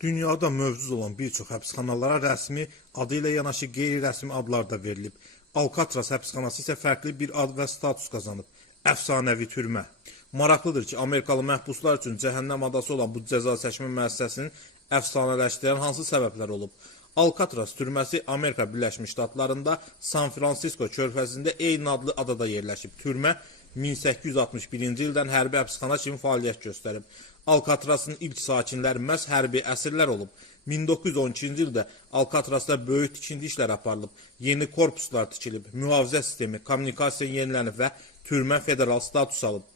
Dünyada mövcud olan bir çox həbsxanalara rəsmi, adı ilə yanaşı qeyri-rəsmi adlar da verilib. Alkatraz həbsxanası isə fərqli bir ad və status qazanıb. Əfsanəvi türmə. Maraqlıdır ki, Amerikalı məhbuslar üçün cəhənnəm adası olan bu cəza çəkmə müəssisəsinin əfsanələşdirən hansı səbəblər olub? Alkatraz türməsi Amerika Birləşmiş Ştatlarında San Fransisko körfəzində eyni adlı adada yerləşib. Türmə 1861-ci ildən hərbi həbsxana kimi fəaliyyət göstərib. Alkatrazın ilk sakinləri məhz hərbi əsirlər olub. 1912-ci ildə Alkatrazda böyük tikinti işləri aparılıb. Yeni korpuslar tikilib, mühafizə sistemi, kommunikasiya yenilənib və türmə federal status alıb.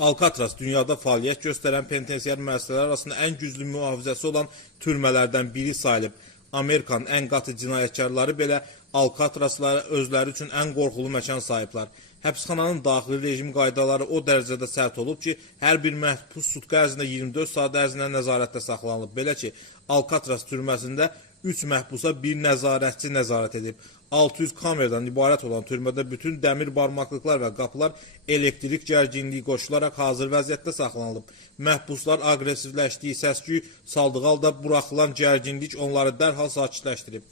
Alkatraz dünyada fəaliyyət göstərən penitensiar müəssisələr arasında ən güclü mühafizəsi olan türmələrdən biri sayılıb. Amerikanın ən qatı cinayətkarları belə Alkatrazlara özləri üçün ən qorxulu məkan sayıblar. Həbsxananın daxili rejim qaydaları o dərəcədə sərt olub ki, hər bir məhbus sutka ərzində 24 saat ərzində nəzarətdə saxlanılıb. Belə ki, Alkatraz türməsində 3 məhbusa bir nəzarətçi nəzarət edib. 600 kameradan ibarət olan türmədə bütün dəmir barmaqlıqlar və qapılar elektrik gərginliyi qoşularaq hazır vəziyyətdə saxlanılıb. Məhbuslar aqressivləşdiyi, səs-küy saldığı halda buraxılan gərginlik onları dərhal sakitləşdirib.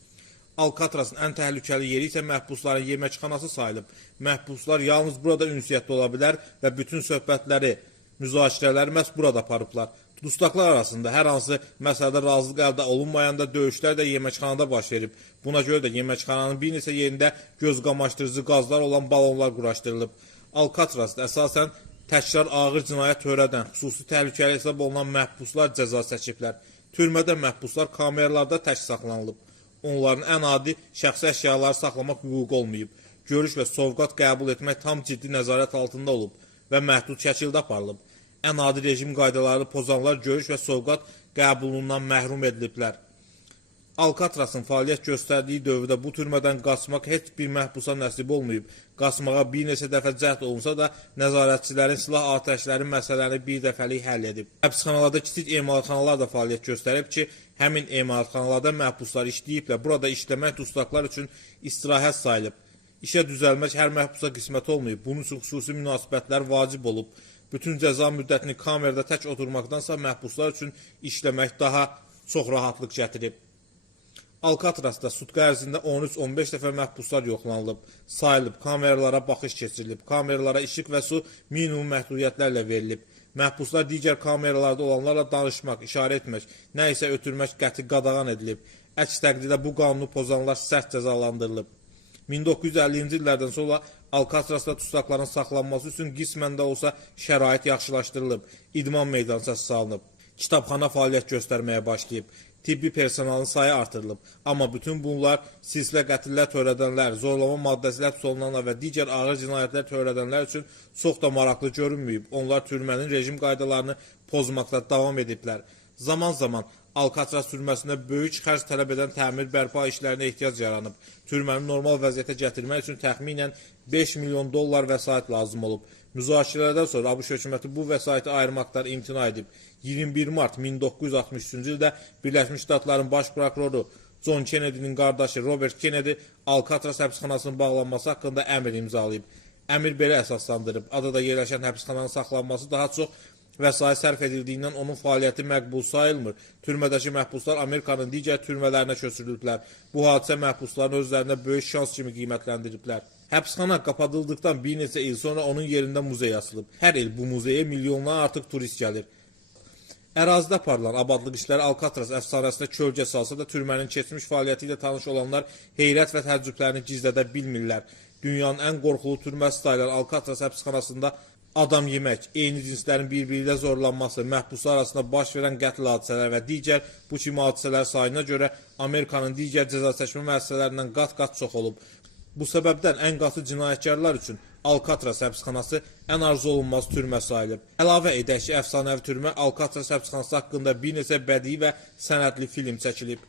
Alkatrazın ən təhlükəli yeri isə məhbusların yeməkxanası sayılıb. Məhbuslar yalnız burada ünsiyyətdə ola bilər və bütün söhbətləri, müzakirələri məhz burada aparıblar. Dustaqlar arasında hər hansı məsələdə razılıq əldə olunmayanda döyüşlər də yeməkxanada baş verib. Buna görə də yeməkxananın bir neçə yerində göz qamaşdırıcı qazlar olan balonlar quraşdırılıb. Alkatrazda əsasən təkrar ağır cinayət törədən, xüsusi təhlükəli hesab olunan məhbuslar cəza çəkiblər. Türmədə məhbuslar kameralarda tək saxlanılıb. Onların ən adi şəxsi əşyaları saxlamaq hüququ olmayıb. Görüş və sovqat qəbul etmək tam ciddi nəzarət altında olub və məhdud şəkildə aparılıb. Ən adi rejim qaydalarını pozanlar görüş və sovqat qəbulundan məhrum ediliblər. Alkatrazın fəaliyyət göstərdiyi dövrdə bu türmədən qaçmaq heç bir məhbusa nəsib olmayıb. Qaçmağa bir neçə dəfə cəhd olunsa da, nəzarətçilərin silah atəşləri məsələni bir dəfəlik həll edib. Həbsxanalarda kiçik emalatxanalar da fəaliyyət göstərib ki, həmin emalatxanalarda məhbuslar işləyiblə, burada işləmək dustaqlar üçün istirahət sayılıb. İşə düzəlmək hər məhbusa qismət olmayıb, bunun üçün xüsusi münasibətlər vacib olub. Bütün cəza müddətini kamerada tək oturmaqdansa məhbuslar üçün işləmək daha çox rahatlıq gətirib. Alkatrazda sutka ərzində 13-15 dəfə məhbuslar yoxlanılıb, sayılıb, kameralara baxış keçirilib, kameralara işıq və su minimum məhdudiyyətlərlə verilib. Məhbuslar digər kameralarda olanlarla danışmaq, işarə etmək, nə isə ötürmək qəti qadağan edilib. Əks təqdirdə bu qanunu pozanlar sərt cəzalandırılıb. 1950-ci illərdən sonra Alkatrazda tustaqların saxlanması üçün qismən də olsa şərait yaxşılaşdırılıb, idman meydançası salınıb, kitabxana fəaliyyət göstərməyə başlayıb, tibbi personalın sayı artırılıb. Amma bütün bunlar silsilə qətillər törədənlər, zorlama maddəsi həbs olunanlar və digər ağır cinayətlər törədənlər üçün çox da maraqlı görünməyib. Onlar türmənin rejim qaydalarını pozmaqda davam ediblər. Zaman-zaman Alkatraz türməsində böyük xərc tələb edən təmir bərpa işlərinə ehtiyac yaranıb. Türməni normal vəziyyətə gətirmək üçün təxminən $5 milyon vəsait lazım olub. Müzakirələrdən sonra ABŞ hökuməti bu vəsaiti ayırmaqdan imtina edib. 21 mart 1963-cü ildə Birləşmiş Ştatların baş prokuroru John Kennedy'nin qardaşı Robert Kennedy Alkatraz həbsxanasının bağlanması haqqında əmr imzalayıb. Əmr belə əsaslandırıb. Adada yerləşən həbsxananın saxlanması daha çox vəsait sərf edildiyindən onun fəaliyyəti məqbul sayılmır. Türmədəki məhbuslar Amerikanın digər türmələrinə köçürülüblər. Bu hadisə məhbusların özlərinə böyük şans kimi qiymətləndiriblər. Həbsxana qapadıldıqdan bir neçə il sonra onun yerində muzey açılıb. Hər il bu muzeyə milyondan artıq turist gəlir. Ərazidə aparılan abadlıq işləri Alkatraz əfsanəsində kölgə salsa da türmənin keçmiş fəaliyyəti ilə tanış olanlar heyrət və təəccüblərini gizlədə bilmirlər. Dünyanın ən qorxulu türməsi sayılan Alkatraz həbsxanasında adam yemək, eyni cinslərin bir-biri ilə zorlanması, məhbuslar arasında baş verən qətl hadisələri və digər bu kimi hadisələr sayına görə Amerikanın digər cəza çəkmə müəssisələrindən qat-qat çox olub. Bu səbəbdən ən qatı cinayətkarlar üçün Alkatraz həbsxanası ən arzu olunmaz türmə sayılıb. Əlavə edək ki, əfsanəvi türmə Alkatraz həbsxanası haqqında bir neçə bədii və sənədli film çəkilib.